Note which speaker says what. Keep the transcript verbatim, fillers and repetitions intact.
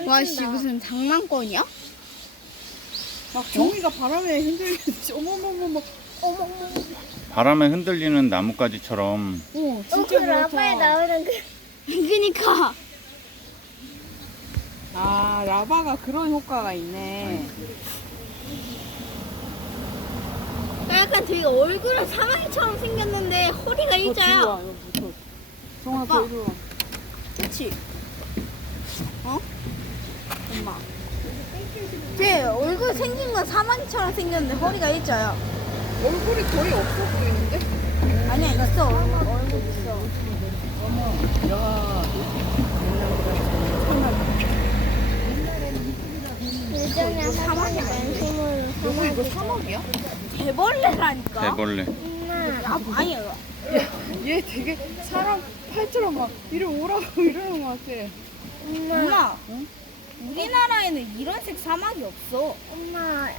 Speaker 1: 와씨 무슨 장난권이야?
Speaker 2: 막 종이가 바람에 흔들리듯이 어머머머머 어머머머.
Speaker 3: 바람에 흔들리는 나뭇가지처럼.
Speaker 2: 어
Speaker 4: 어, 그 라바에 나오는 그.
Speaker 1: 그니까.
Speaker 2: 아 라바가 그런 효과가 있네.
Speaker 1: 약간 되게 얼굴은 사마귀처럼 생겼는데 허리가 일자야.
Speaker 2: 정아
Speaker 1: 아빠.
Speaker 2: 더 이리 와.
Speaker 1: 그치? 어? 엄마. 쟤 얼굴 생긴 건 사마귀처럼 생겼는데 허리가 일자야.
Speaker 2: 얼굴이 거의 없어 보이는데?
Speaker 1: 아니야, 있어. 얼굴, 얼굴 있어.
Speaker 4: 예전에 사막에 맨손으로
Speaker 2: 여보 이거
Speaker 4: 사막이.
Speaker 2: 사막이야?
Speaker 1: 개벌레라니까?
Speaker 3: 대벌레.
Speaker 4: 엄마.
Speaker 1: 아, 아니야.
Speaker 2: 얘 되게 사람 팔처럼 막 이리 오라고 이러는 것 같아.
Speaker 4: 엄마.
Speaker 1: 엄마, 우리나라에는 이런 색 사막이 없어.
Speaker 4: 엄마.